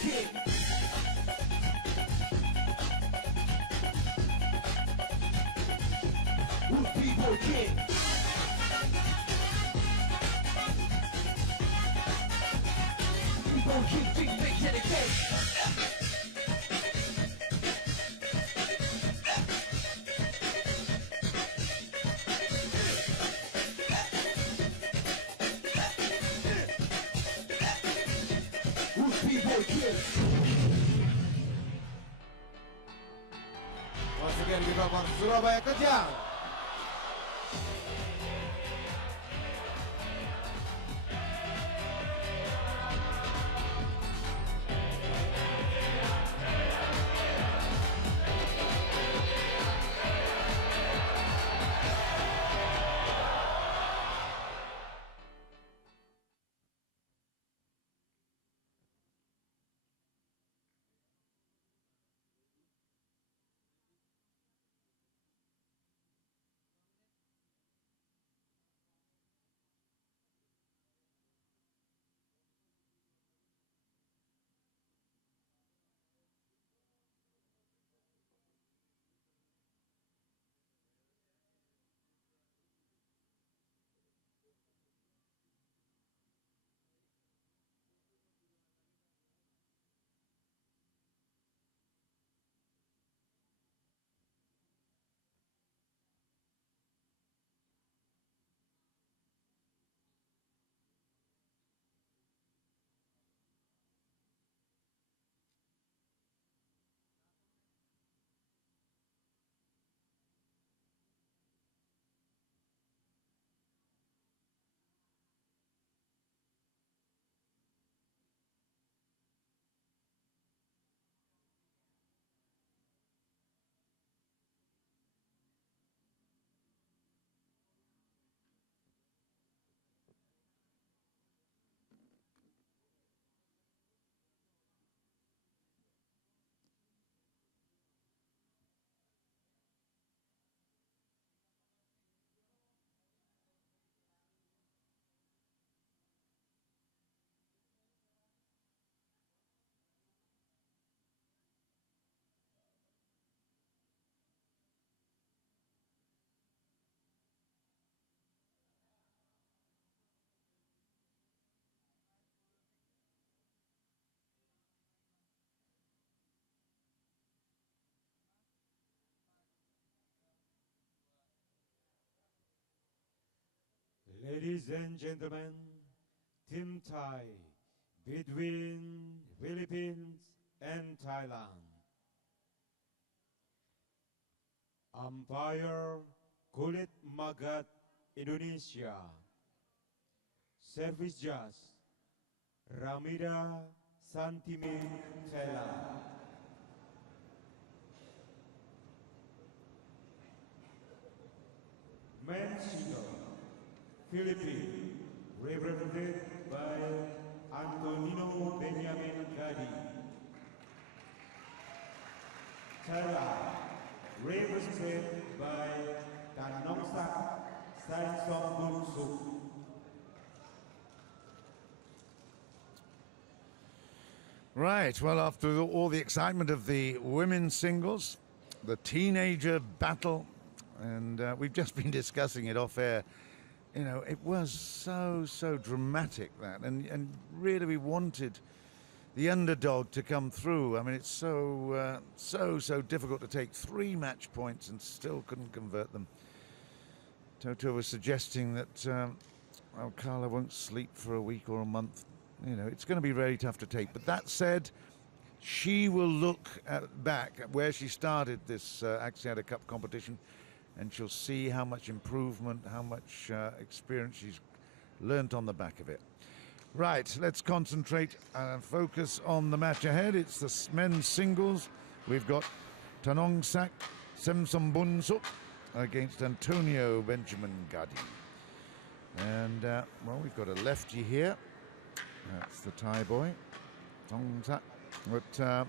king. Who's B-boy king? B-boy king, big things in the case. Once again kita from Surabaya kejar. Ladies and gentlemen, Team Thai between Philippines and Thailand. Umpire Kulit Magat, Indonesia. Service judge Ramida Santimin, Thailand. Men's single, Philippines, represented by Antonino Gadi. Thailand, represented by Tanongsak Saensomboonsuk. Right, well, after all the excitement of the women's singles, the teenager battle, and we've just been discussing it off air. You know, it was so dramatic, that, and really we wanted the underdog to come through. I mean, it's so difficult to take 3 match points and still couldn't convert them. Toto was suggesting that Carla won't sleep for a week or a month. You know, it's going to be very tough to take. But that said, she will look back at where she started this Axiata Cup competition, and she'll see how much improvement, how much experience she's learnt on the back of it. Right, let's concentrate and focus on the match ahead. It's the men's singles. We've got Tanongsak Saensomboonsuk against Antonino Benjamin Gadi. And, well, we've got a lefty here. That's the Thai boy, Tanongsak. But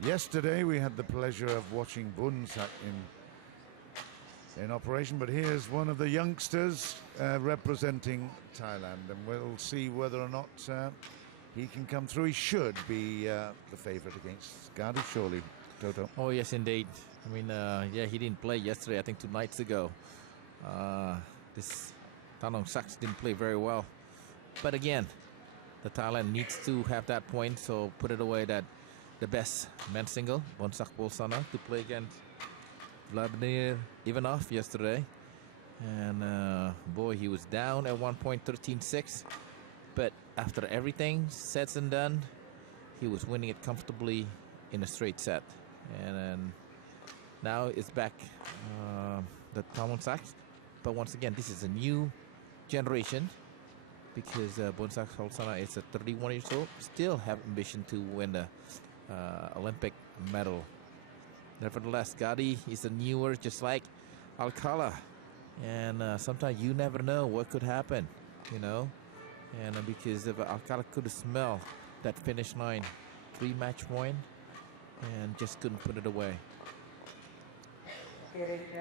yesterday we had the pleasure of watching Boonsak in operation, but here's one of the youngsters representing Thailand, and we'll see whether or not he can come through. He should be the favourite against Gadi, surely, Toto. Oh, yes, indeed. I mean, yeah, he didn't play yesterday, I think 2 nights ago. This Tanongsak didn't play very well. But again, the Thailand needs to have that point, so put it away that the best men's single, Bonsak Bolsana, to play against Vladimir Ivanov yesterday. And boy, he was down at 1 point, 13-6. But after everything said and done, he was winning it comfortably in a straight set. And now it's back the Tanongsak. But once again, this is a new generation because Bonsak Bolsana is 31 years old, still have ambition to win the Olympic medal. Nevertheless, Gadi is a newer, just like Alcala. And sometimes you never know what could happen, you know. And because if Alcala could smell that finish line, 3 match point, and just couldn't put it away.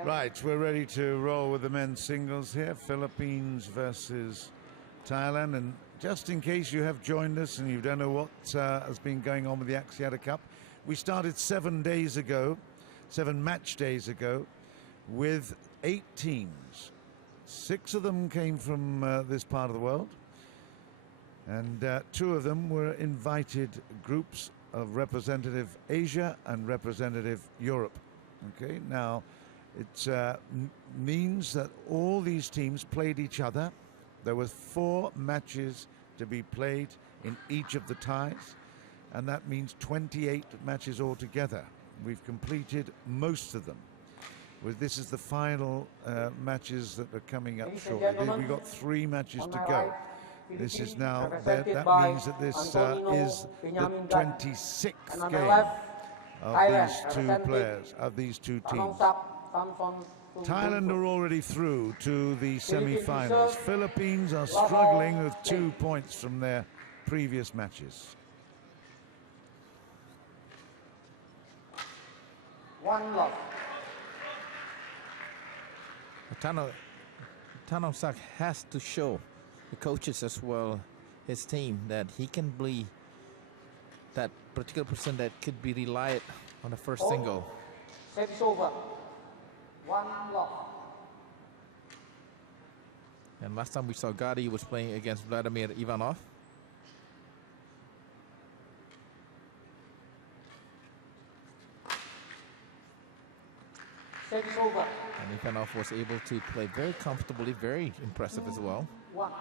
Right, we're ready to roll with the men's singles here. Philippines versus Thailand. And just in case you have joined us and you don't know what has been going on with the Axiata Cup, we started 7 days ago, 7 match days ago, with 8 teams. 6 of them came from this part of the world, and 2 of them were invited groups of representative Asia and representative Europe. Okay, now it means that all these teams played each other. There were 4 matches to be played in each of the ties, and that means 28 matches altogether. We've completed most of them. This is the final matches that are coming up shortly. We've got 3 matches to go. This is now, that means that this is the 26th game of these 2 players, of these 2 teams. Thailand are already through to the semi-finals. Philippines are struggling with 2 points from their previous matches. 1 loss. Tanongsak has to show the coaches as well, his team, that he can be that particular person that could be relied on the first single. Set is over. 1 loss. And last time we saw Gadi was playing against Vladimir Ivanov. Set is over. And Ivanov was able to play very comfortably, very impressive as well. 1.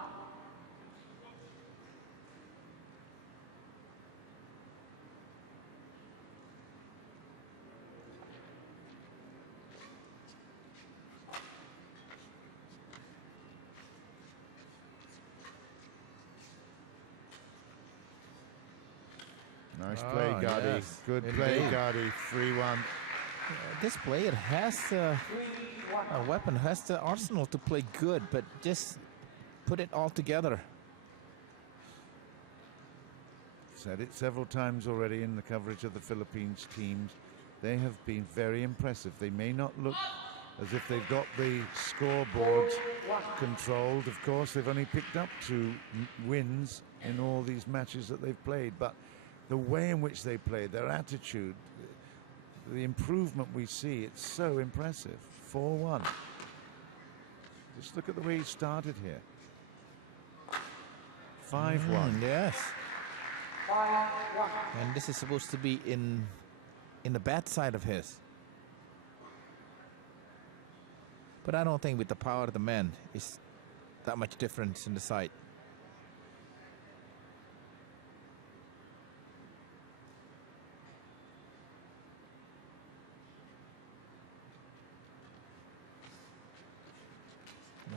Nice play, Gadi. Yes, Good indeed. play, Gadi. 3-1. This player has a weapon, has the arsenal to play good, but just put it all together. Said it several times already in the coverage of the Philippines teams. They have been very impressive. They may not look as if they've got the scoreboard controlled. Of course, they've only picked up 2 wins in all these matches that they've played, but the way in which they play, their attitude, the improvement we see, it's so impressive. 4-1. Just look at the way he started here. 5-1. Yes. 5-1. And this is supposed to be in the bad side of his. But I don't think with the power of the men, it's that much difference in the side.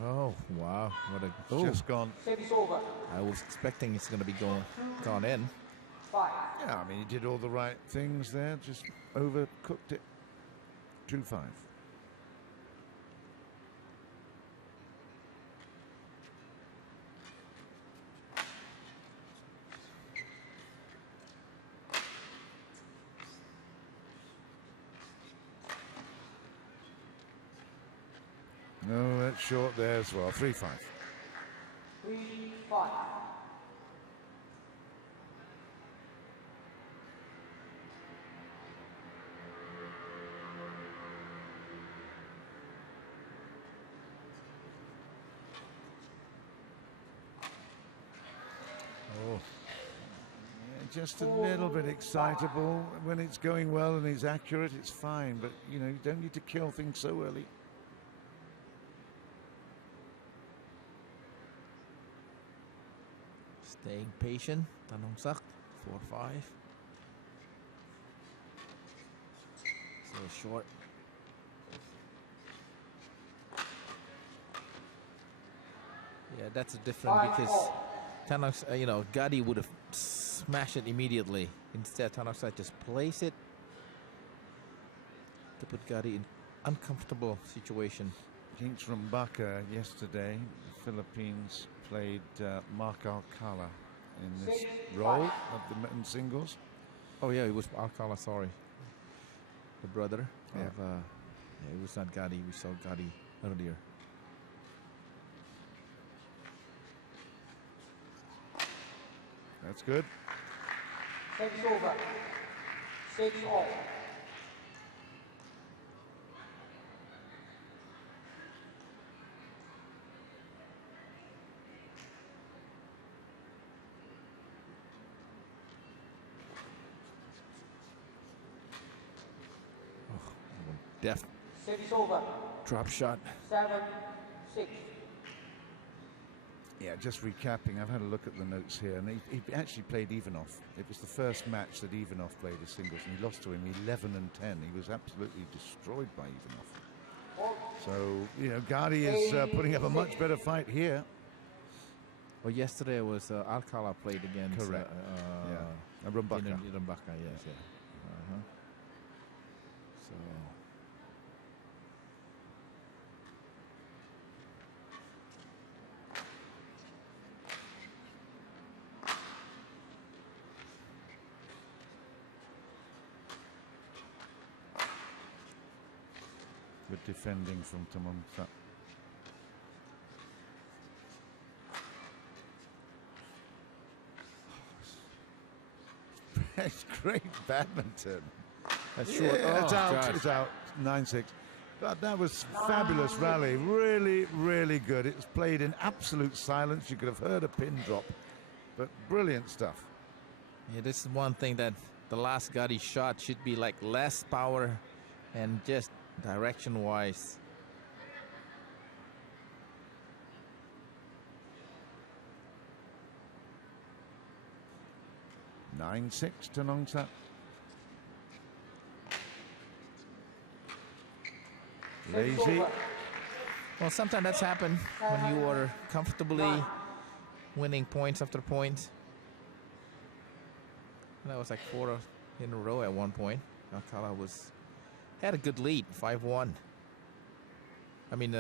Oh, wow. What a... It's just gone. Set is over. I was expecting it's going to be gone in. 5. Yeah, I mean, he did all the right things there, just overcooked it. 2-5. No, that's short there as well. 3-5. 3-5. just a little bit excitable. When it's going well and he's accurate, it's fine. But, you know, you don't need to kill things so early. Staying patient. Tanongsak, 4-5. So short. Yeah, that's different because Tanongsak, you know, Gadi would have smashed it immediately. Instead, Tanongsak just plays it to put Gadi in uncomfortable situation. Against Rumbaka yesterday, the Philippines played Mark Alcala in this role of the men's singles. Oh yeah, it was Alcala, sorry. The brother Yeah. of, it was not Gadi, we saw Gadi earlier. That's good. 6 over. 6 all. Def 6 over. drop shot. 7 6. Yeah, just recapping, I've had a look at the notes here, and he actually played Ivanov. It was the first match that Ivanov played as singles, and he lost to him 11-10. He was absolutely destroyed by Ivanov. So, you know, Gadi is putting up a much better fight here. Well, yesterday was Alcala played against Correct. Rumbaka. Rumbaka, yes, yeah. So Good defending from Tanongsak. It's great badminton. that's short. Yeah, it's Oh, out. gosh. It's out. 9-6. But that was fabulous rally. Really, really good. It was played in absolute silence. You could have heard a pin drop. But brilliant stuff. Yeah, this is one thing that the last Gadi shot should be like less power and just direction-wise. (9-6) Tanongsak. Lazy. Well, sometimes that's happened when you are comfortably winning points after points. And that was like 4 in a row at one point. Alcala had a good lead, 5-1. I mean,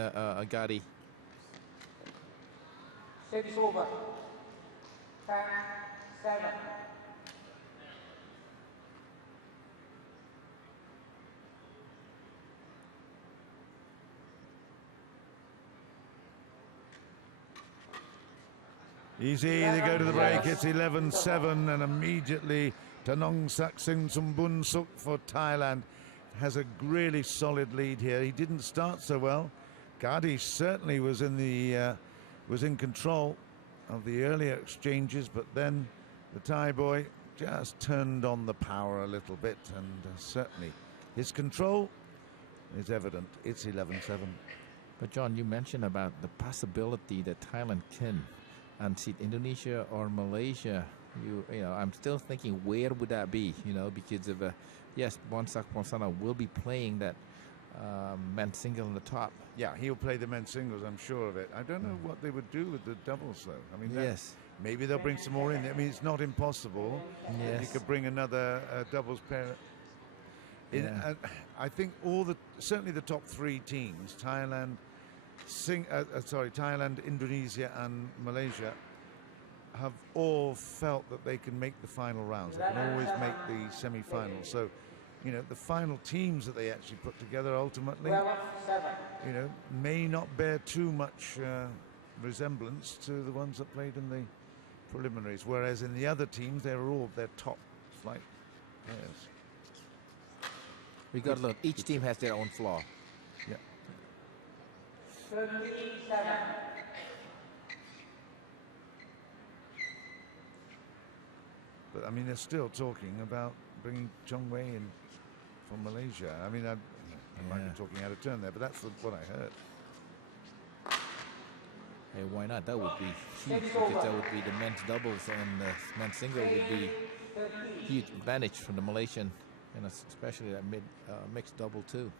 Gadi. 6 over. 10 7. Easy, they go to the break. It's 11-7, and immediately Tanongsak Saensomboonsuk for Thailand has a really solid lead here. He didn't start so well. Gadi certainly was in control of the earlier exchanges, but then the Thai boy just turned on the power a little bit, and certainly his control is evident. It's 11-7. But John, you mentioned about the possibility that Thailand can unseat Indonesia or Malaysia. You know, I'm still thinking where would that be? You know, because of yes, Bonsak Ponsana will be playing that men's single on the top. Yeah, he'll play the men's singles, I'm sure of it. I don't know what they would do with the doubles, though. I mean, Yes. maybe they'll bring some more in. I mean, it's not impossible. Yes. You could bring another doubles pair in. Yeah. I think certainly the top 3 teams, Thailand, Indonesia, and Malaysia, have all felt that they can make the final rounds. They can always make the semi-finals. So, you know, the final teams that they actually put together ultimately, 12 7. you know, may not bear too much resemblance to the ones that played in the preliminaries. Whereas in the other teams, they're all their top flight players. Regardless, each team has their own flaw. Yeah. 13 7. But I mean, they're still talking about bringing Chong Wei in from Malaysia. I mean, I might Yeah. be talking out of turn there, but that's what I heard. Hey, why not? That would be huge because that would be the men's doubles and the men's single would be huge advantage for the Malaysian, and especially that mixed double too.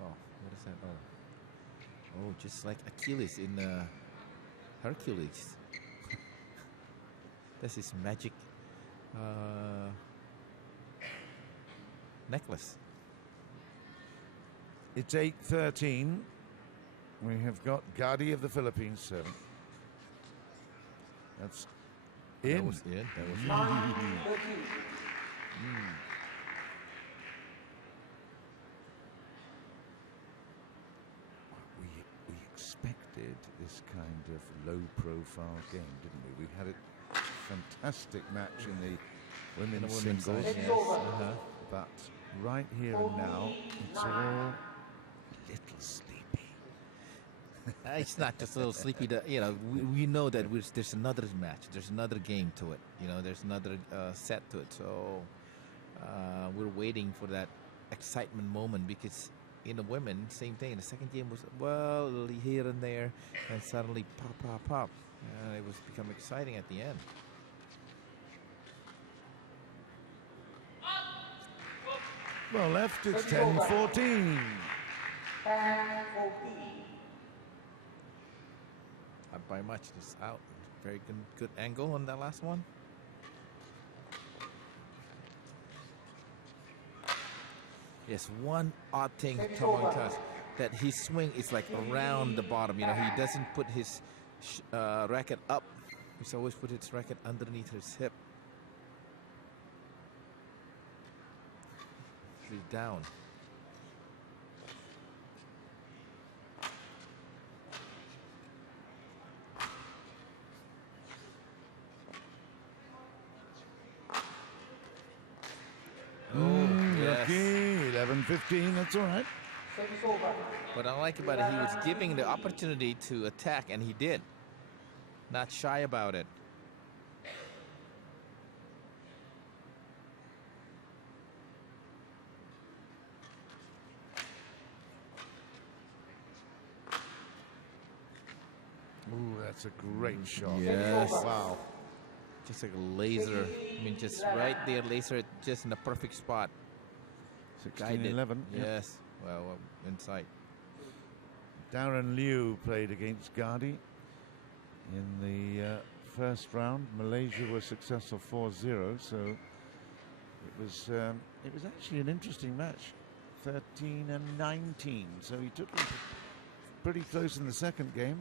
Oh, what is that? Oh, just like Achilles in Hercules. That's his magic necklace. It's 8-13. We have got Gadi of the Philippines serving. That's in. That was in. That was in. 9-13. We expected this kind of low-profile game, didn't we? We had a fantastic match in the women's women's singles, side, yes. Uh-huh. but right here and now, it's all a little sleepy. It's not just a little sleepy. You know, we know that there's another match. There's another game to it. You know, there's another set to it. So we're waiting for that excitement moment because in the women, same thing. The second game was, well, a little here and there, and suddenly pop, pop, pop. And it was become exciting at the end. Well, left, it's 10-14. 10-14. Not by much, just out. Very good angle on that last one. Yes, one odd thing Tanongsak that his swing is like around the bottom. You know, he doesn't put his racket up. He's always put his racket underneath his hip. He's down. Lucky, 11-15, that's all right. Service over. What I like about it, he was giving the opportunity to attack, and he did. Not shy about it. Ooh, that's a great shot. Yes. Wow. Just like a laser. I mean, just right there, laser, just in the perfect spot. Guided. 16-11. yeah. Yes. Well, inside. Darren Liu played against Gadi in the first round. Malaysia was successful 4-0, so it was actually an interesting match. 13-19, so he took them pretty close in the second game.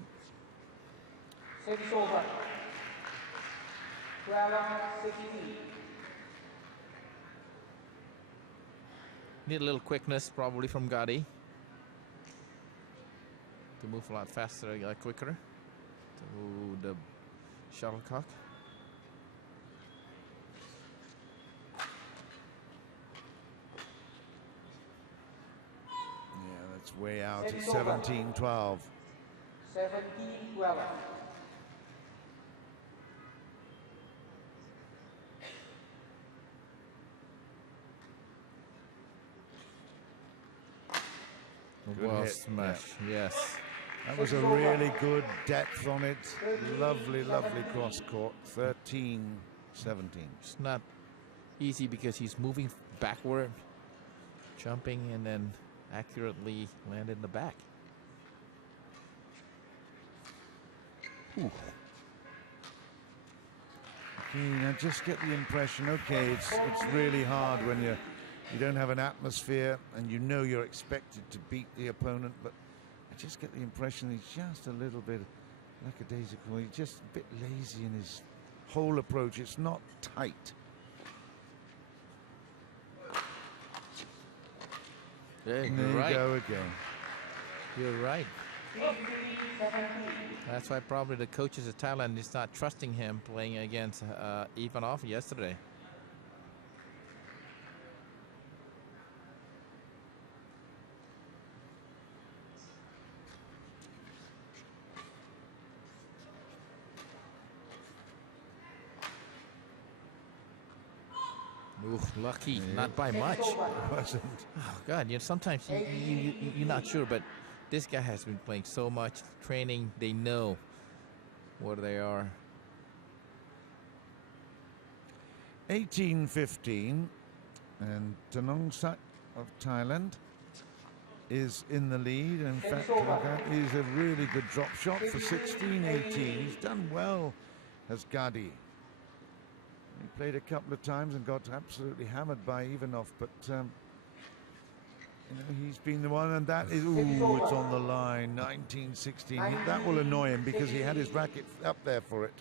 Service over. 12-16. Need a little quickness probably from Gadi to move a lot faster, a lot quicker to the shuttlecock. Yeah, that's way out at 17-12. 17-12. Good Well hit, smash, yes. That was a really good depth on it. Lovely, lovely cross court. 13-17. It's not easy because he's moving backward, jumping, and then accurately landed in the back. Okay, I just get the impression, okay, it's really hard when you don't have an atmosphere and you know you're expected to beat the opponent, but I just get the impression he's just a little bit lackadaisical. He's just a bit lazy in his whole approach. It's not tight. Yeah, There you're you right. go again. You're right. That's why probably the coaches of Thailand is not trusting him playing against Ivanov yesterday. Ooh, lucky, not by much. Wasn't. Oh, God, sometimes you're not sure, but this guy has been playing so much training. They know where they are. 18-15, and Tanongsak of Thailand is in the lead. In fact, that is a really good drop shot for 16-18. He's done well as Gadi. He played a couple of times and got absolutely hammered by Ivanov, but he's been the one, and that is, ooh, it's on the line, 19-16. That will annoy him because he had his racket up there for it.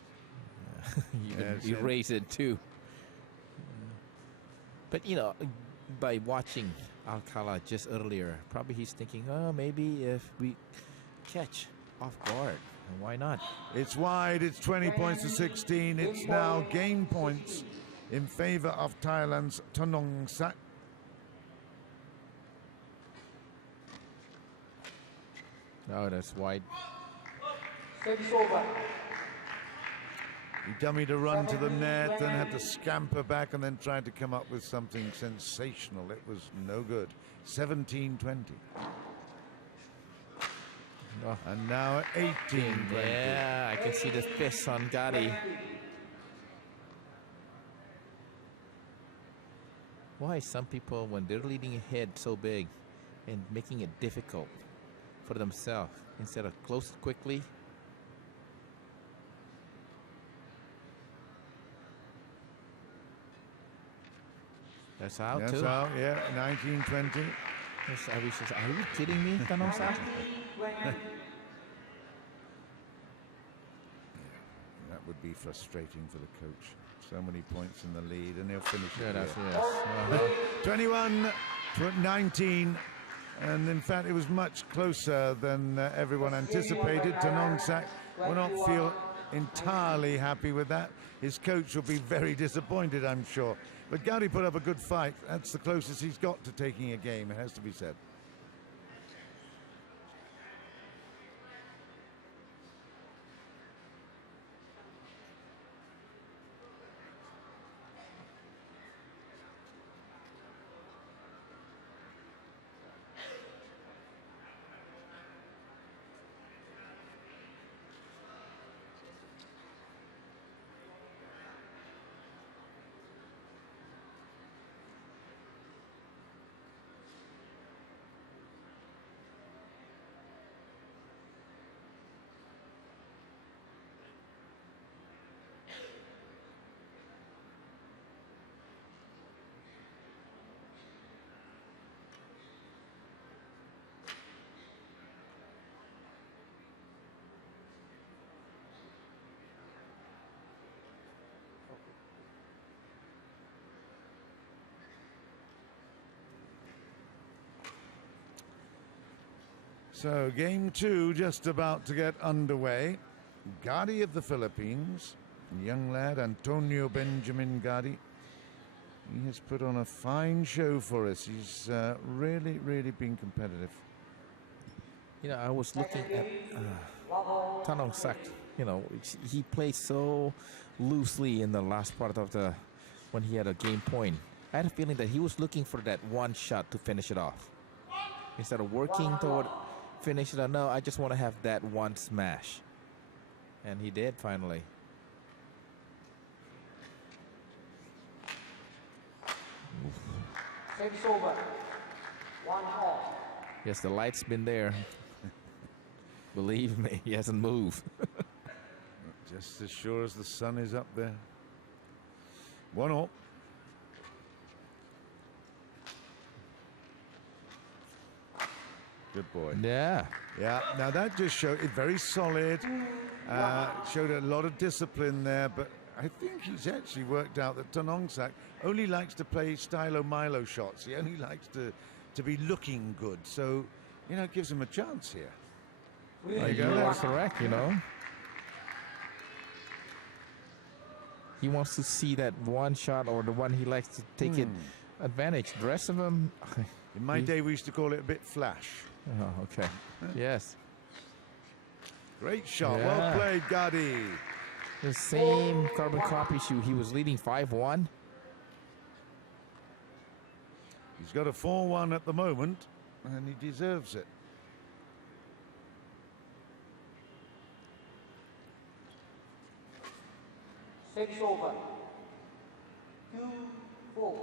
He raised it too. But by watching Alcala just earlier, probably he's thinking, oh, maybe if we catch off guard, why not? It's wide, it's 20 points to 16. It's now game points in favor of Thailand's Tanongsak. Oh, that's wide. Service over. He dummied a run to the net, then had to scamper back and then tried to come up with something sensational. It was no good. 17-20. Oh. And now 18-20. Yeah, I can see the fists on Gadi. Why some people, when they're leading ahead so big and making it difficult for themselves, instead of close it quickly? That's out That's too. out, yeah, 19-20. Yes, are you kidding me, Tanongsak? That would be frustrating for the coach. So many points in the lead, and he'll finish Yeah, it. that's Here. 21-19, and in fact, it was much closer than everyone anticipated. Tanongsak will not feel entirely happy with that. His coach will be very disappointed, I'm sure. But Gadi put up a good fight. That's the closest he's got to taking a game, it has to be said. So game two just about to get underway. Gadi of the Philippines, young lad Antonio Benjamin Gadi. He has put on a fine show for us. He's really been competitive. I was looking at Tanongsak. He played so loosely in the last part of when he had a game point. I had a feeling that he was looking for that one shot to finish it off. Instead of working toward finish it, no, I just want to have that one smash. And he did finally. Service over. 1-all. Yes, the light's been there. Believe me, he hasn't moved. Just as sure as the sun is up there. 1-all. Good boy. Yeah. Yeah, now that just showed it very solid. Showed a lot of discipline there, but I think he's actually worked out that Tanongsak only likes to play stylo-milo shots. He only likes to be looking good. So, it gives him a chance here. There you go. You are correct, He wants to see that one shot or the one he likes to take it advantage. The rest of them... In my day, we used to call it a bit flash. Oh, okay. Yes. Great shot. Yeah. Well played, Gadi. The same carbon copy shoe. He was leading 5-1. He's got a 4-1 at the moment, and he deserves it. Six over. 2-4.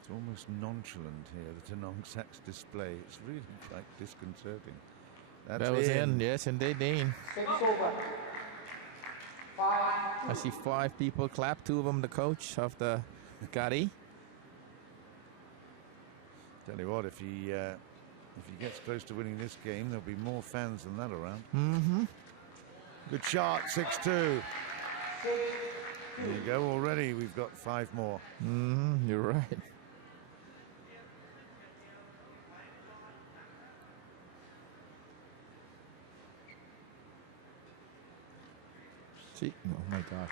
It's almost nonchalant here, the Tanongsak's display. It's really quite disconcerting. That was in, yes, indeed, Dean. 6 over. 5. I see 5 people clap, 2 of them the coach of the Gadi. Tell you what, if he gets close to winning this game, there'll be more fans than that around. Mm-hmm. Good shot, 6-2. There you go, already we've got 5 more. Mm-hmm, you're right. Oh my gosh.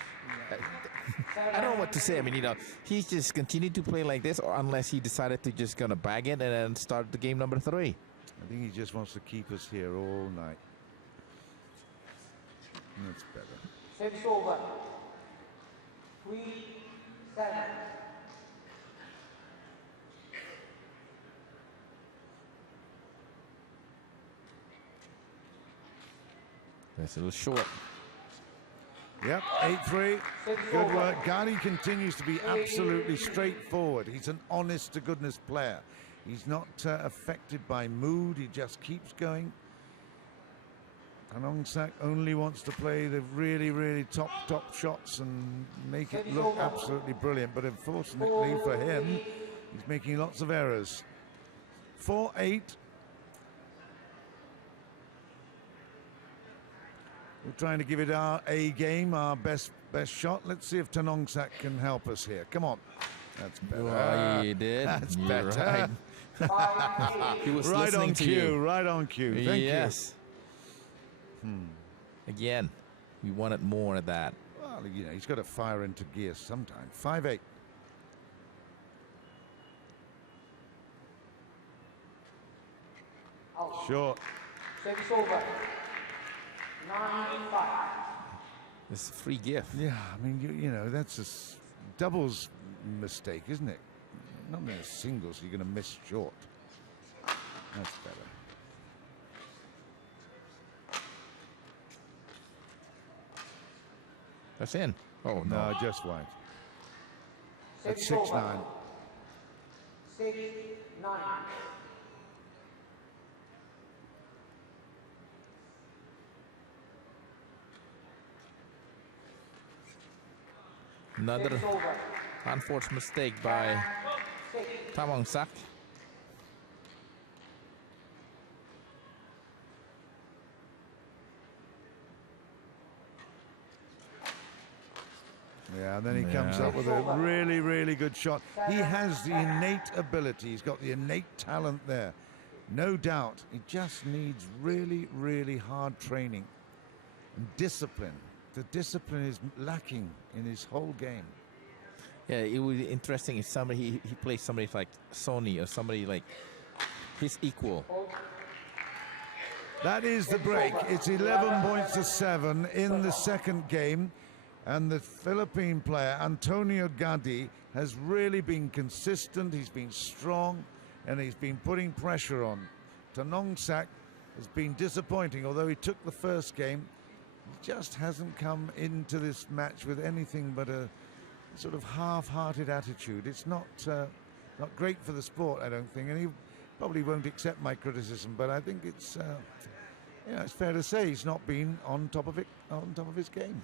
I don't know what to say. I mean, you know, he's just continued to play like this, or unless he decided to just gonna bag it and then start the game number 3. I think he just wants to keep us here all night. That's better. 6 over. 3-7. That's a little short. Yep, 8-3. Good work. Gadi continues to be absolutely straightforward. He's an honest-to-goodness player. He's not affected by mood. He just keeps going. Tanongsak only wants to play the really, really top shots and make it look absolutely brilliant. But unfortunately for him, he's making lots of errors. 4-8. We're trying to give it our A game, our best shot. Let's see if Tanongsak can help us here. Come on. That's better. Well, he did. That's You're better. Right. He was right listening on to cue, you. right on cue. Thank you. Yes. Again, we wanted more of that. Well, you know, he's got to fire into gear sometime. 5-8. Short. 6 over. 9-5. It's a free gift. Yeah, I mean, you know, that's a doubles mistake, isn't it? Not in a singles, you're going to miss short. That's better. That's in. Oh, no. No, just wide. That's 6 6-9. over. 6-9. Another 6 over. unforced mistake by 6. Tanongsak. Yeah, and then he comes up with a really, really good shot. He has the innate ability. He's got the innate talent there. No doubt. He just needs really, really hard training and discipline. The discipline is lacking in his whole game. Yeah, it would be interesting if somebody he plays somebody like Sony or somebody like his equal. That is the break. It's 11 points to 7 in the second game. And the Philippine player, Antonino Gadi, has really been consistent. He's been strong and he's been putting pressure on. Tanongsak has been disappointing, although he took the first game. He just hasn't come into this match with anything but a sort of half-hearted attitude. It's not great for the sport, I don't think, and he probably won't accept my criticism. But I think it's it's fair to say he's not been on top of his game.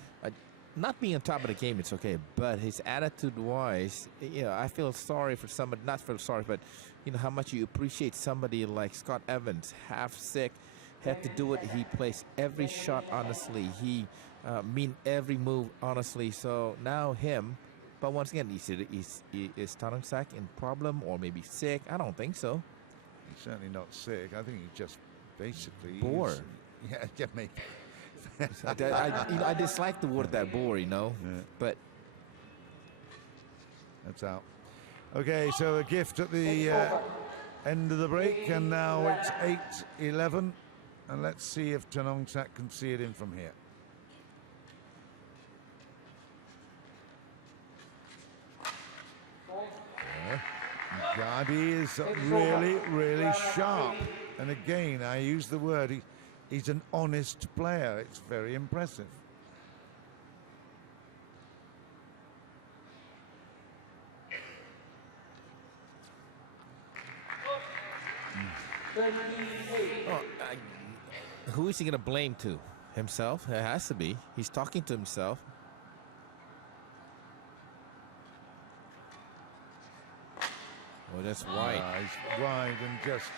Not being on top of the game, it's okay, but his attitude-wise, I feel sorry for somebody. Not feel sorry, but how much you appreciate somebody like Scott Evans, half sick, had to do it. He plays every shot honestly. He mean every move honestly. So now him, but once again, is Tanongsak in problem or maybe sick? I don't think so. He's certainly not sick. I think he just basically bored. Yeah, maybe. I dislike the word that bore, but that's out. Okay, so a gift at the end of the break, and now it's 8-11, and let's see if Tanongsak can see it in from here. Gadi is really, really sharp. And again, I use the word, he's an honest player. It's very impressive. Oh, who is he going to blame to? Himself? It has to be. He's talking to himself. Oh, that's wide. He's wide and just,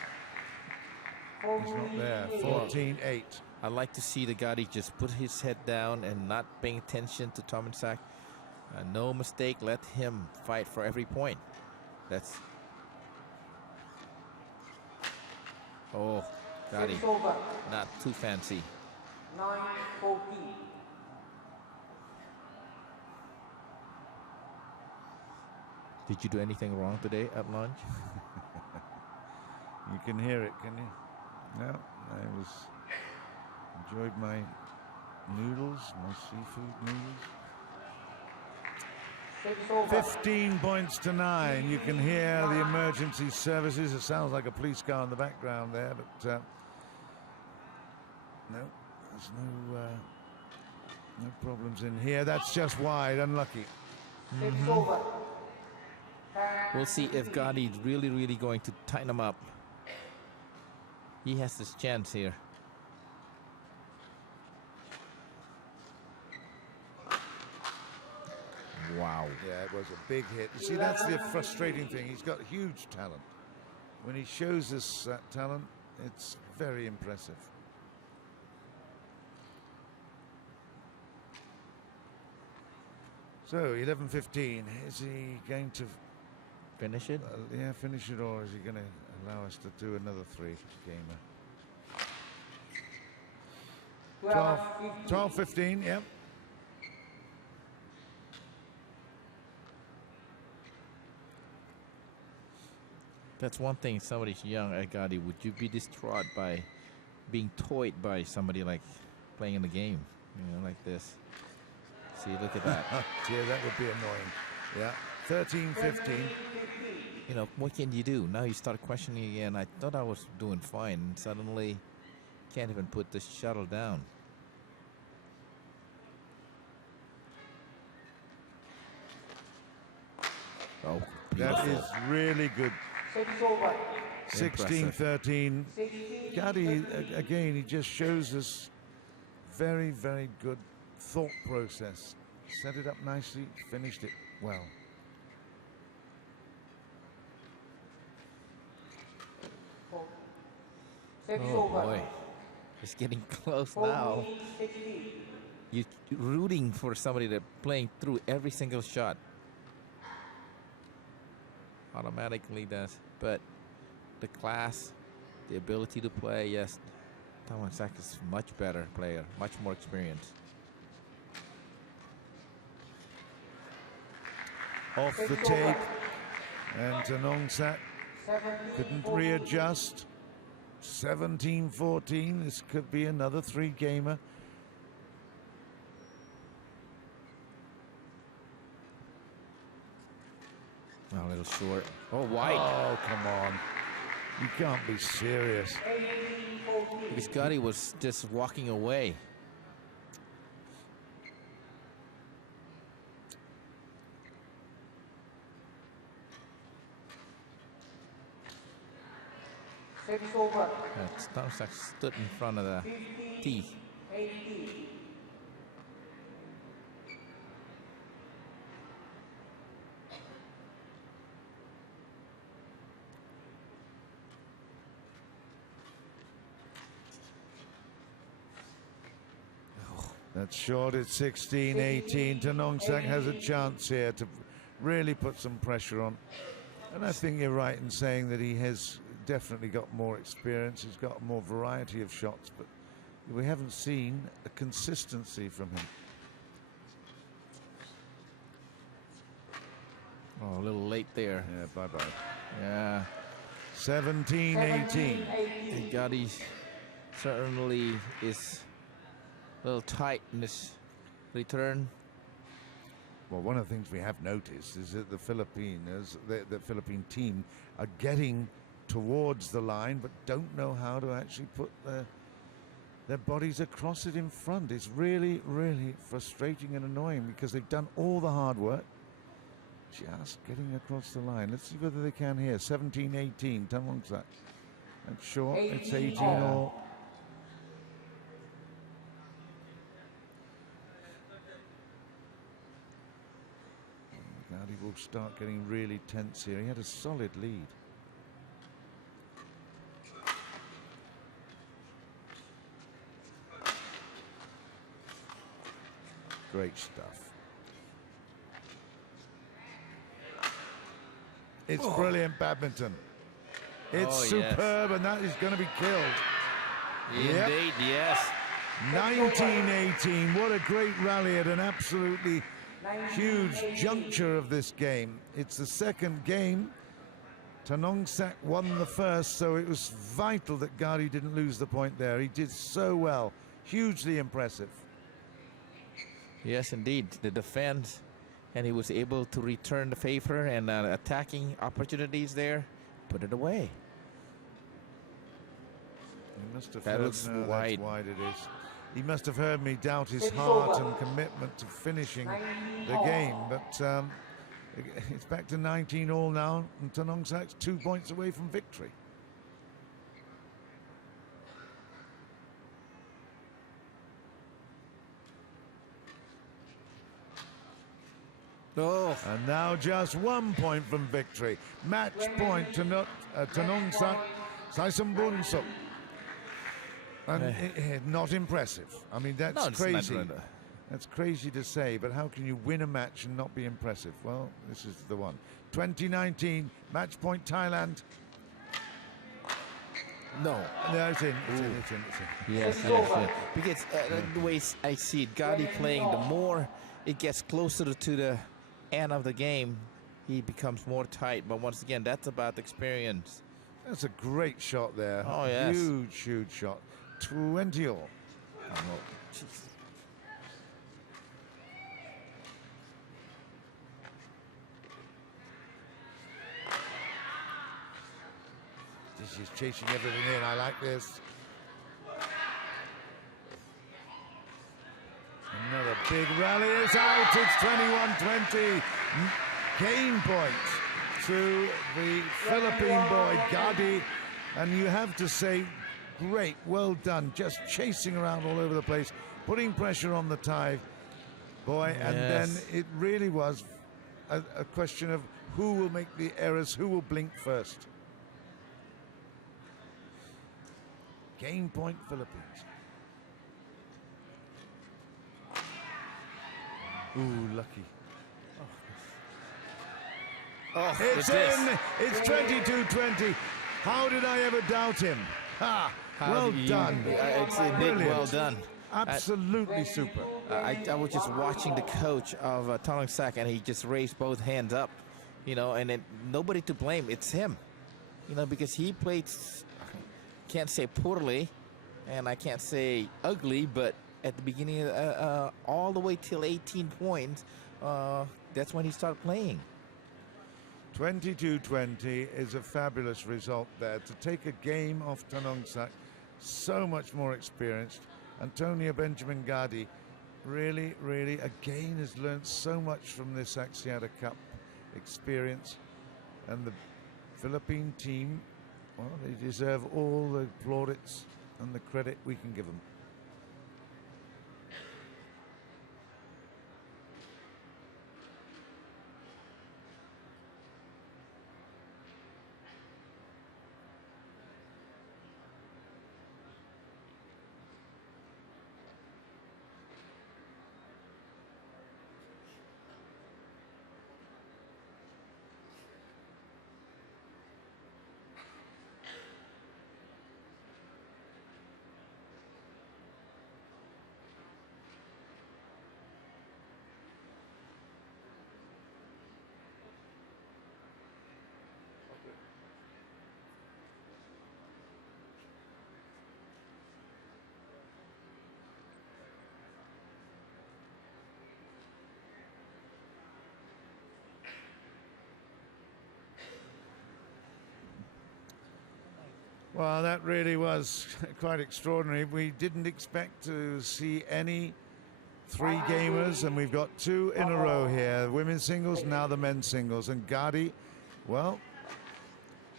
he's not there. 14-8. I'd like to see the Gadi just put his head down and not paying attention to Tanongsak. No mistake, let him fight for every point. That's... Oh, Gadi, not too fancy. 9-14. Did you do anything wrong today at lunch? You can hear it, can you? No, enjoyed my noodles, my seafood noodles. 15 points to 9. You can hear the emergency services. It sounds like a police car in the background there, but no, there's no problems in here. That's just wide, unlucky. We'll see if Gadi's really going to tighten him up. He has this chance here. Wow. Yeah, it was a big hit. You see, that's the frustrating thing. He's got huge talent. When he shows us that talent, it's very impressive. So, 11-15. Is he going to finish it? Yeah, finish it, or is he going to allow us to do another three-gamer? 12-15, yep. That's one thing, somebody's young at Gadi. Would you be distraught by being toyed by somebody like playing in the game? You know, like this. See, look at that. Yeah, that would be annoying. Yeah, 13-15. You know, what can you do? Now you start questioning again. I thought I was doing fine, and suddenly can't even put the shuttle down. Oh, beautiful. That is really good. 16-13. Gadi, again, he just shows us very good thought process. Set it up nicely, finished it well. Oh boy, it's getting close now. You're rooting for somebody that's playing through every single shot. Automatically does, but the class, the ability to play, yes, Tanongsak is much better player, much more experienced. Off the tape, and Tanongsak couldn't readjust. 17-14. This could be another three-gamer. Oh, a little short. Oh, wide. Oh, come on. You can't be serious. Because Gadi was just walking away. Tanongsak stood in front of the tee. That's short. It's 16-18. Tanongsak has a chance here to really put some pressure on. And I think you're right in saying that he has definitely got more experience. He's got more variety of shots, but we haven't seen a consistency from him. Oh, a little late there. Yeah, bye-bye. Yeah. 17-18. Gadi certainly is a little tight in this return. Well, one of the things we have noticed is that the Philippine team are getting towards the line, but don't know how to actually put their bodies across it in front. It's really, really frustrating and annoying because they've done all the hard work, just getting across the line. Let's see whether they can here. 17-18, Tanongsak. That's short. It's 18 all. Gadi will start getting really tense here. He had a solid lead. Great stuff. It's brilliant badminton. It's superb, and that is going to be killed. Indeed, yes. 19-18. What a great rally at an absolutely huge juncture of this game. It's the second game. Tanongsak won the first, so it was vital that Gadi didn't lose the point there. He did so well. Hugely impressive. Yes, indeed. The defense, and he was able to return the favor and attacking opportunities there, put it away. He must have That heard, looks no, wide. That's wide it is. He must have heard me doubt his heart and commitment to finishing the game, but it's back to 19 all now, and Tanongsak's 2 points away from victory. Oh, And now just 1 point from victory. Match point to Tanongsak Saensomboonsuk. And not impressive. I mean, that's No, it's crazy. not. That's crazy to say, but how can you win a match and not be impressive? Well, this is the one. 2019, match point Thailand. no. No, it's in. It's in. It's in. Yes, yes, yes. Because the way I see it, Gadi playing, the more it gets closer to the end of the game, he becomes more tight. But once again, that's about experience. That's a great shot there. Oh, yes. Huge, huge shot. 20 all. Oh, no. Jeez. This is chasing everything in. I like this. Another big rally. It's out. It's 21-20. Gain points to the Philippine boy, Gadi. And you have to say, great, well done. Just chasing around all over the place, putting pressure on the Thai boy. And then it really was a question of who will make the errors, who will blink first. Game point, Philippines. Ooh, lucky. Oh, It's in. It's 22-20. How did I ever doubt him? Ha! Well done. It's indeed Brilliant. well done. Absolutely super. I was just watching the coach of Tanongsak, and he just raised both hands up, you know, and then nobody to blame. It's him, you know, because he played, can't say poorly, and I can't say ugly, but at the beginning, all the way till 18 points, that's when he started playing. 22-20 is a fabulous result there. To take a game off Tanongsak, so much more experienced. Antonio Benjamin Gadi really, really, again, has learned so much from this Axiata Cup experience. And the Philippine team, well, they deserve all the plaudits and the credit we can give them. Well, that really was quite extraordinary. We didn't expect to see any three-gamers, and we've got two in a row here. Women's singles, now the men's singles. And Gadi, well,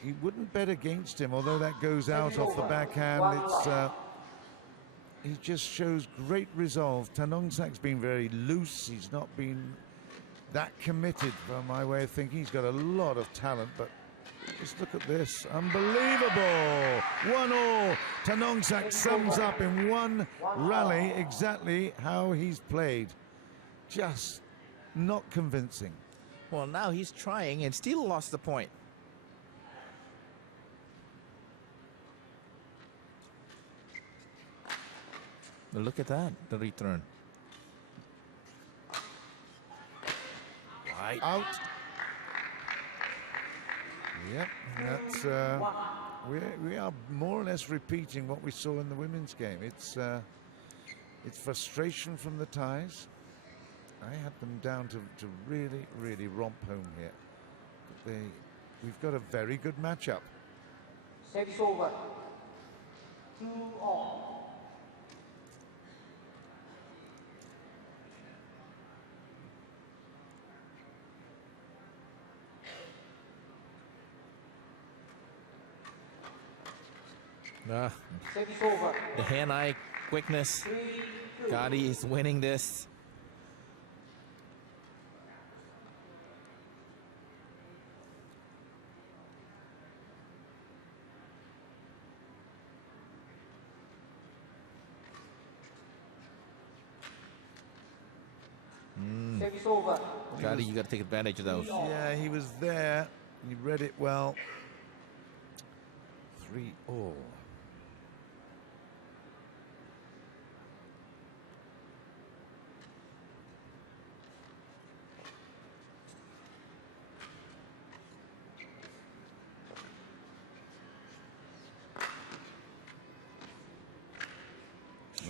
he wouldn't bet against him, although that goes out off the backhand. He just shows great resolve. Tanongsaks's been very loose. He's not been that committed, by my way of thinking. He's got a lot of talent, but just look at this. Unbelievable. 1-1. Tanongsak sums up in one rally exactly how he's played. Just not convincing. Well, now he's trying and still lost the point. But look at that, the return. Right. Out. Yep, that's we are more or less repeating what we saw in the women's game. It's frustration from the ties. I had them down to really romp home here. But we've got a very good matchup. Service over. 2-all. Service over. The hand-eye quickness. 3-2. Gadi is winning this. Service over. Gadi, you got to take advantage of those. Yeah, he was there. He read it well. 3-all.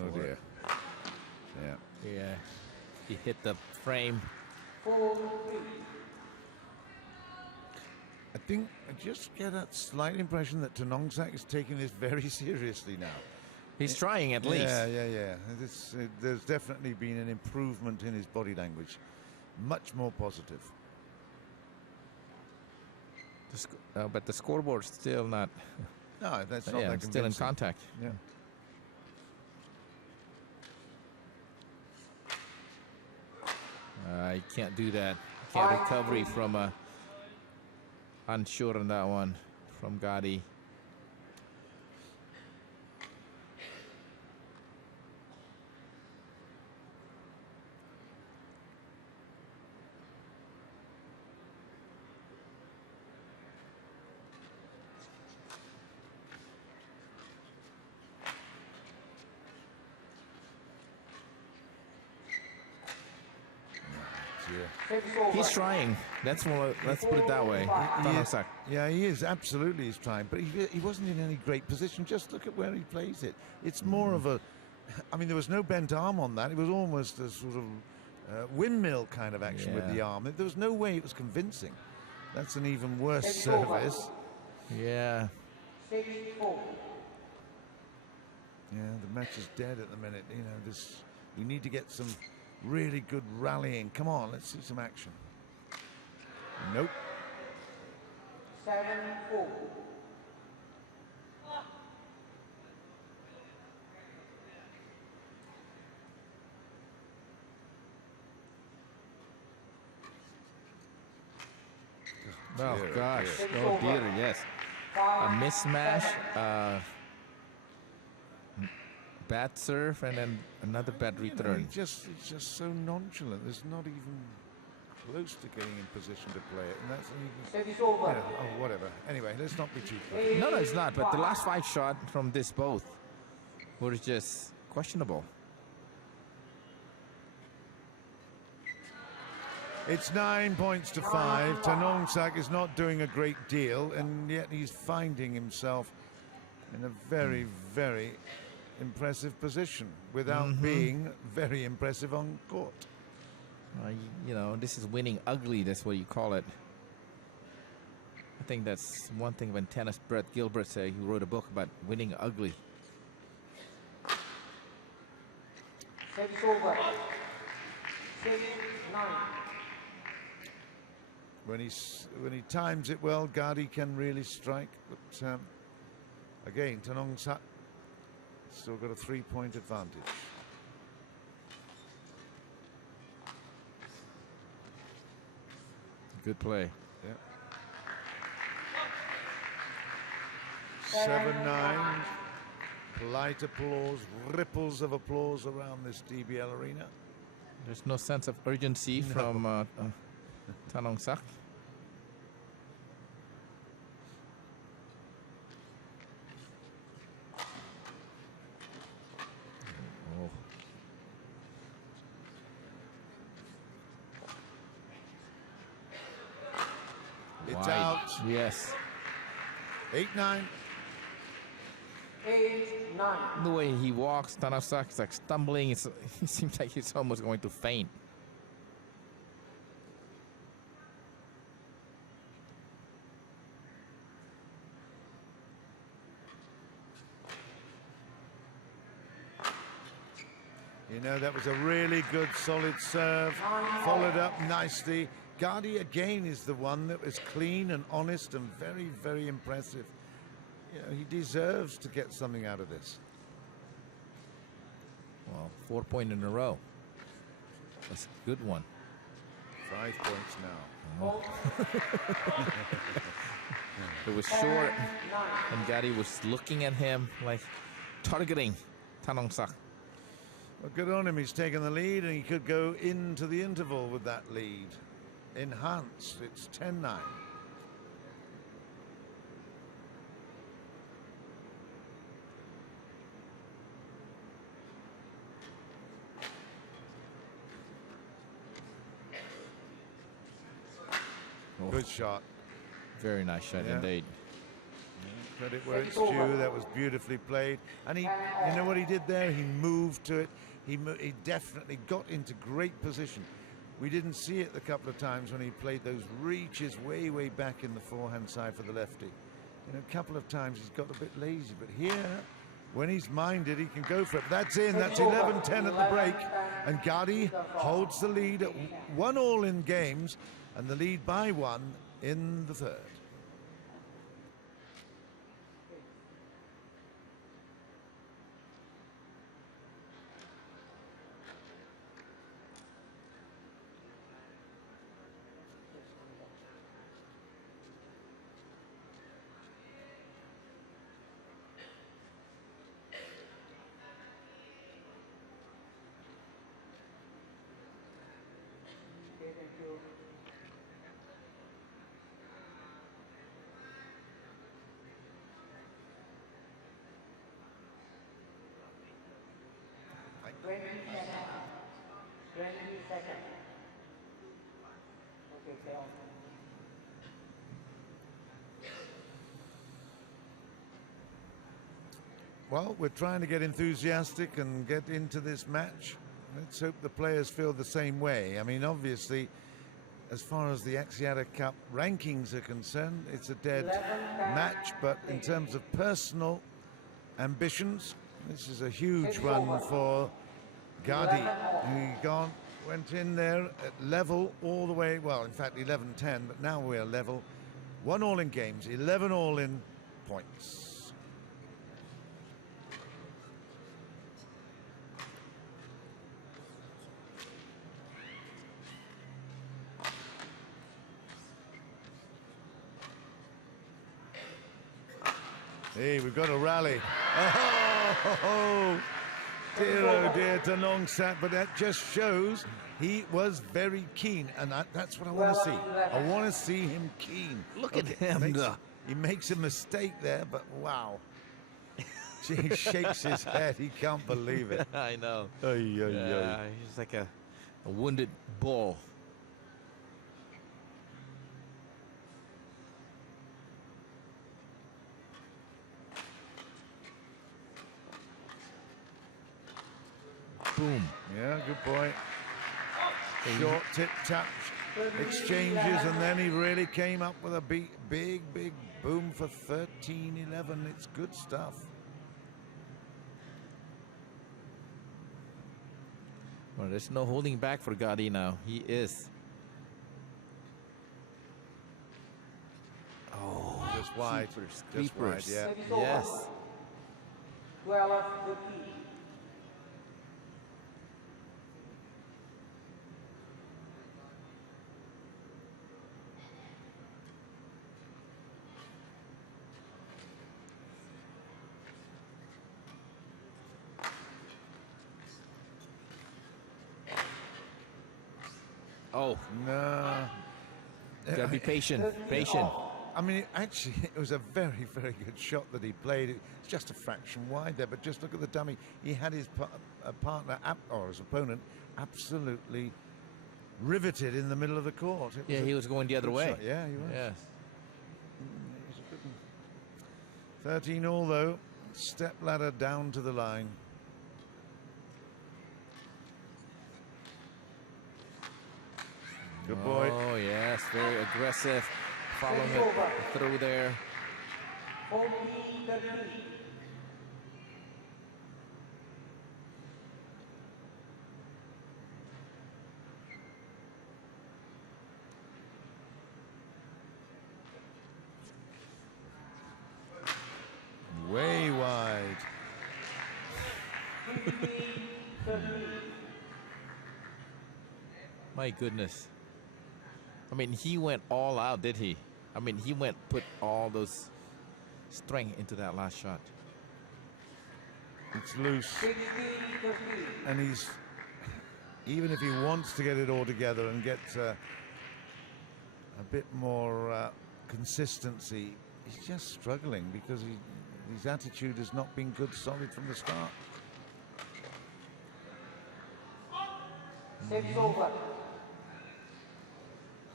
Oh dear. Yeah. Yeah, he hit the frame. 4-3. I think I just get a slight impression that Tanongsak is taking this very seriously now. He's trying at least. Yeah. There's definitely been an improvement in his body language. Much more positive. But the scoreboard's still not. No, that's not Yeah, that still in convincing. contact. Yeah. You can't do that. Can't recovery from unsure on that one from Gadi. Service over. He's trying. Let's put it that way. Tanongsak. Yeah, he is. Absolutely, he's trying. But he wasn't in any great position. Just look at where he plays it. It's more of a... I mean, there was no bent arm on that. It was almost a sort of windmill kind of action with the arm. There was no way it was convincing. That's an even worse service. Yeah. 6-4. Yeah, the match is dead at the minute. You know, we need to get some really good rallying. Come on, let's see some action. Nope. 7-4. Oh Dear, gosh. dear. Oh dear. Yes. A mismatch. Bad serve and then another bad You know, return. he's just so nonchalant. There's not even close to getting in position to play it, and that's an even, Service over. oh, whatever. Anyway, let's not be too close. No, it's not. But the last 5 shots from this both were just questionable. It's 9 points to 5. Tanongsak is not doing a great deal, and yet he's finding himself in a very, very impressive position without being very impressive on court. You know, this is winning ugly. That's what you call it. I think that's one thing when tennis Brett Gilbert said, he wrote a book about winning ugly. Six over. 6-9. When he times it well, Gadi can really strike. But again, Tanongsak still got a 3-point advantage. Good play. Yeah. 7-9. Polite applause, ripples of applause around this DBL arena. There's no sense of urgency from Tanongsak. Oh. It's Wide. out. Yes. 8-9. 8-9. The way he walks, Tanongsak is like stumbling. It seems like he's almost going to faint. You know, that was a really good, solid serve. Followed up nicely. Gadi again is the one that was clean and honest and very, very impressive. You know, he deserves to get something out of this. Well, 4 points in a row. That's a good one. 5 points now. Oh. It was short, and Gadi was looking at him like targeting Tanongsak. Well, good on him. He's taken the lead, and he could go into the interval with that lead. Enhanced. It's 10-9. Oh, Good shot. very nice shot Yeah. indeed. Credit where it's due. That was beautifully played. And he, you know what he did there? He moved to it. He definitely got into great position. We didn't see it a couple of times when he played those reaches way, way back in the forehand side for the lefty. You know, a couple of times he's got a bit lazy. But here, when he's minded, he can go for it. That's in. That's 11-10 at the break. And Gadi holds the lead at 1-1 in games and the lead by 1 in the third. Well, we're trying to get enthusiastic and get into this match. Let's hope the players feel the same way. I mean, obviously, as far as the Axiata Cup rankings are concerned, it's a dead match. But in terms of personal ambitions, this is a huge run for Gadi. He went in there at level all the way. Well, in fact, 11-10, but now we're level. 1-1 in games, 11-all in points. Hey, we've got a rally. Oh, dear Tanongsak, but that just shows he was very keen, and that's what I want to see. I want to see him keen. Look at him. He makes a mistake there, but wow. He shakes his head. He can't believe it. I know. Yeah. He's like a wounded bull. Boom. Yeah, good boy. Short tip tap. exchanges, and then he really came up with a big boom for 13-11. It's good stuff. Well, there's no holding back for Gadi now. He is. Oh, Just wide. keepers, Just wide, keepers. yeah. Yes. 12-15. Oh, No. gotta be patient. Patient. I mean, actually, it was a very good shot that he played. It's just a fraction wide there, but just look at the dummy. He had his partner, or his opponent, absolutely riveted in the middle of the court. It Yeah, he was going the other good way. shot. Yeah, he was. Yes. It was a good one. 13 all, though. Step ladder down to the line. Good boy. Oh, yes. Very aggressive. Following it through there. 14-13. Way wide. 15-13. My goodness. I mean, he went all out, did he? I mean, he put all those strength into that last shot. It's loose. 16-13. And he's, even if he wants to get it all together and get a bit more consistency, he's just struggling because his attitude has not been good solid from the start. Six over.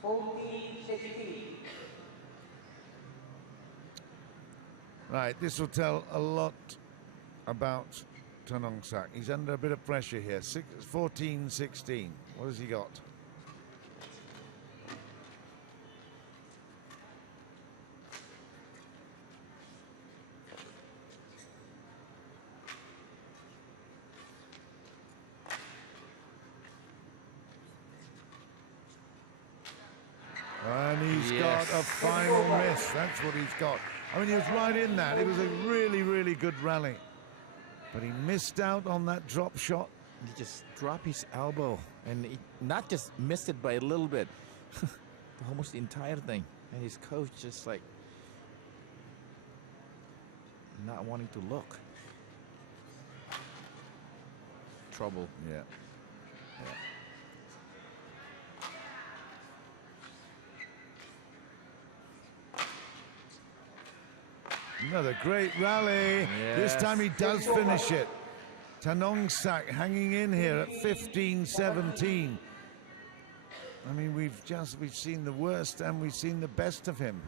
14-16. Right, this will tell a lot about Tanongsak. He's under a bit of pressure here. 14-16. What has he got? And he's Yes. got a final miss. That's what he's got. I mean, he was right in that. It was a really good rally. But he missed out on that drop shot. He just dropped his elbow. And he not just missed it by a little bit. Almost the entire thing. And his coach just like not wanting to look. Trouble. Yeah. Another great rally. This Yes. time he does finish it. Tanongsak hanging in here at 15-17. I mean, we've seen the worst and we've seen the best of him.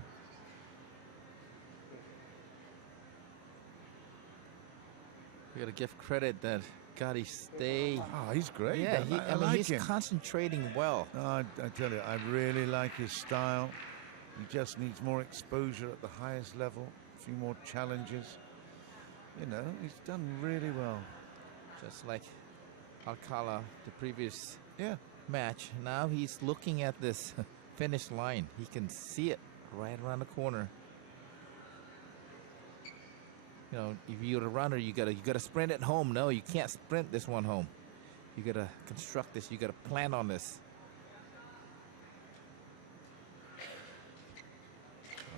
We gotta give credit that Gadi stay. Oh, he's great. Yeah, I like he's him. concentrating well. Oh, I tell you, I really like his style. He just needs more exposure at the highest level, a few more challenges. You know, he's done really well. Just like Alcala, the previous Yeah. match. Now he's looking at this finish line. He can see it right around the corner. You know, if you're a runner, you gotta sprint it home. No, you can't sprint this one home. You gotta construct this. You gotta plan on this.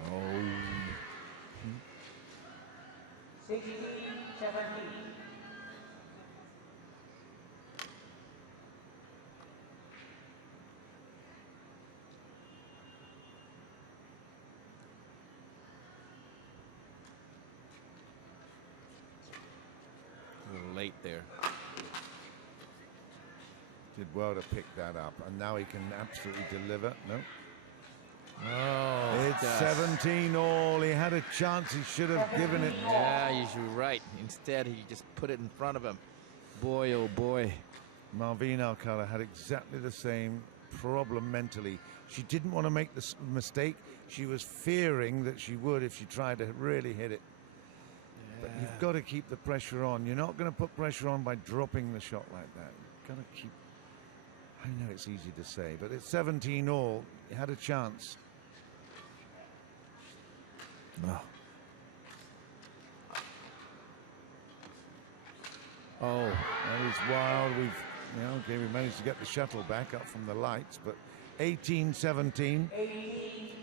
Oh. 16-17. A little late there. Did well to pick that up. And now he can absolutely deliver. No. Oh, It's 17 all. He had a chance. He should have given it. Yeah, you're right. Instead, he just put it in front of him. Boy, oh boy. Marvin Alcala had exactly the same problem mentally. She didn't want to make the mistake. She was fearing that she would if she tried to really hit it. But you've got to keep the pressure on. You're not going to put pressure on by dropping the shot like that. You've got to keep... I know it's easy to say, but it's 17 all. You had a chance. No. Oh, that is wild. Okay, we managed to get the shuttle back up from the lights, but 18-17.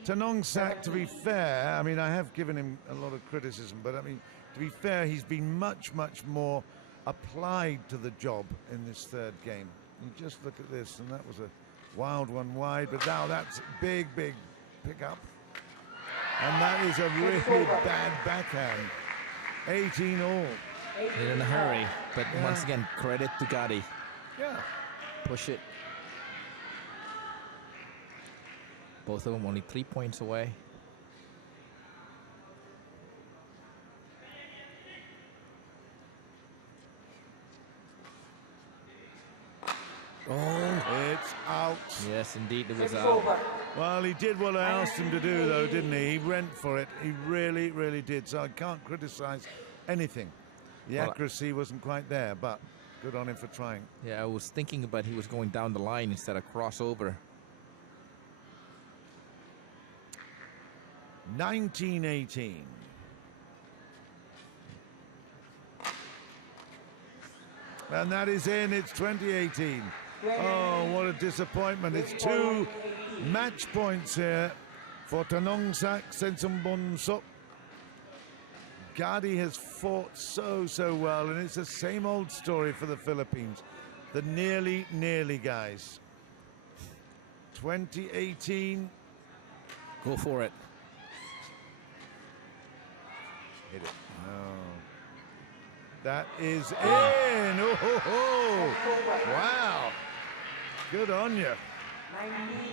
Tanongsak, to be fair, I mean, I have given him a lot of criticism, but I mean, to be fair, he's been much more applied to the job in this third game. You just look at this, and that was a wild one wide, but now that's big pickup. And that is a really bad backhand. 18 all. in a hurry, but once again, credit to Gadi. Yeah. Push it. Both of them only 3 points away. Oh, it's out. Yes, indeed, it was out. Well, he did what I asked him to do, though, didn't he? He went for it. He really did. So I can't criticize anything. The accuracy wasn't quite there, but good on him for trying. Yeah, I was thinking about he was going down the line instead of crossover. 19-18. And that is in. It's 2018. Oh, what a disappointment. It's 2 match points here for Tanongsak Saensomboonsuk. Gadi has fought so well, and it's the same old story for the Philippines. The nearly guys. 2018. Go for it. Hit it. Oh. That is in. Oh, wow. Good on you.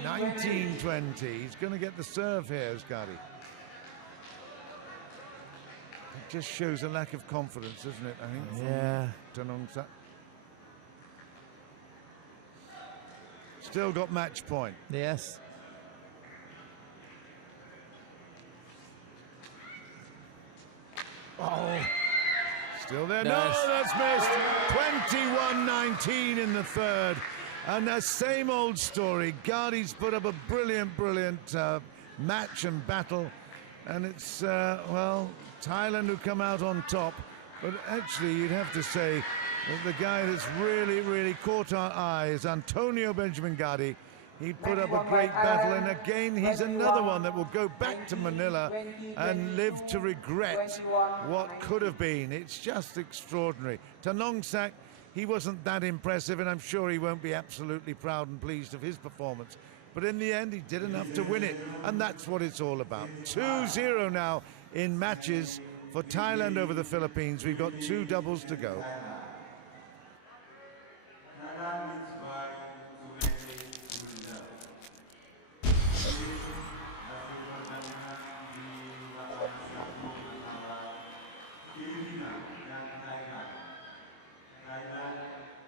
19-20. He's going to get the serve here, Gadi. It just shows a lack of confidence, doesn't it, I think, Yeah. from Tanongsak. Still got match point. Yes. Oh. Still there. Nice. No, that's missed. 21-19 in the third. And the same old story. Gadi's put up a brilliant match and battle. And it's, well, Thailand who come out on top. But actually, you'd have to say that the guy that's really caught our eye is Antonino Benjamin Gadi. He put up a great battle, and again, he's another one that will go back to Manila and live to regret what could have been. It's just extraordinary. Tanongsak, he wasn't that impressive, and I'm sure he won't be absolutely proud and pleased of his performance. But in the end, he did enough to win it, and that's what it's all about. 2-0 now in matches for Thailand over the Philippines. We've got 2 doubles to go.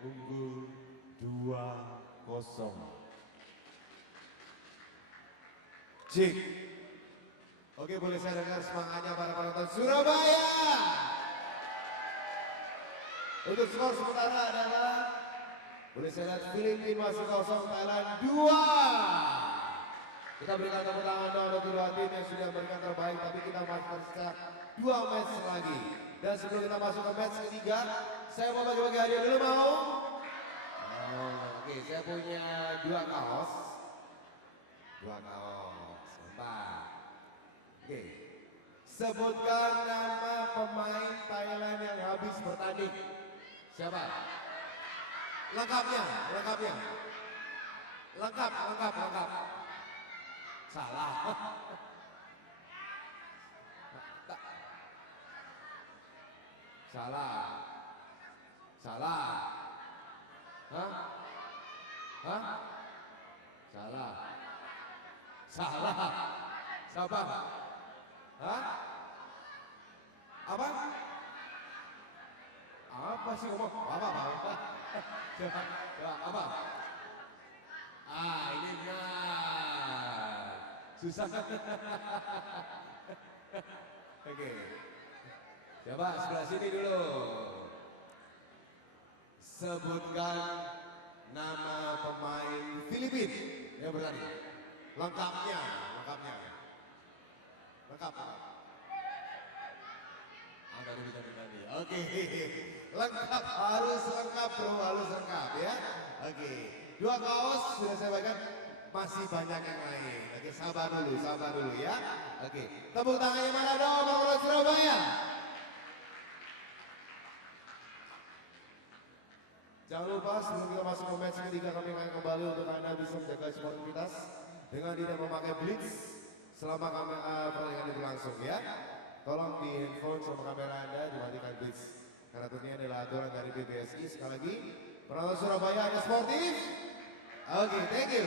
Unggul 2-0. Cik. Oke, boleh saya dengar semangatnya para penonton Surabaya. Untuk skor sementara adalah, boleh saya lihat, Filipina masih 0, Thailand 2. Kita berikan tepuk tangan untuk kedua tim yang sudah memberikan terbaik, tapi kita masih tersisa 2 match lagi. Dan sebelum kita masuk ke match ketiga, saya mau bagi-bagi hadiah dulu, mau? Oke, saya punya 2 kaos. 2 kaos. Mantap. Oke. Sebutkan nama pemain Thailand yang habis bertanding. Siapa? Lengkapnya. Lengkap. Salah. Salah. Hah? Salah. Siapa? Hah? Apa sih ngomong? Apa? Siapa? Apa? Ini benar. Susah. Oke. Coba sebelah sini dulu. Sebutkan nama pemain Filipina yang bertanding. Lengkapnya. Lengkap. Ada dulu tadi. Oke. Lengkap, harus lengkap bro, harus lengkap ya. Oke. 2 kaos sudah saya bagikan, masih banyak yang lain. Oke, sabar dulu ya. Oke. Tepuk tangannya mana dong, Bang Surabaya? Jangan lupa sebelum kita masuk ke match ketiga, kami akan kembali untuk Anda bisa menjaga sportivitas dengan tidak memakai blitz selama pertandingan ini berlangsung ya. Tolong di handphone sama kamera Anda dimatikan blitz. Karena tentunya adalah aturan dari PBSI. Sekali lagi, penonton Surabaya ada sportif. Oke, thank you.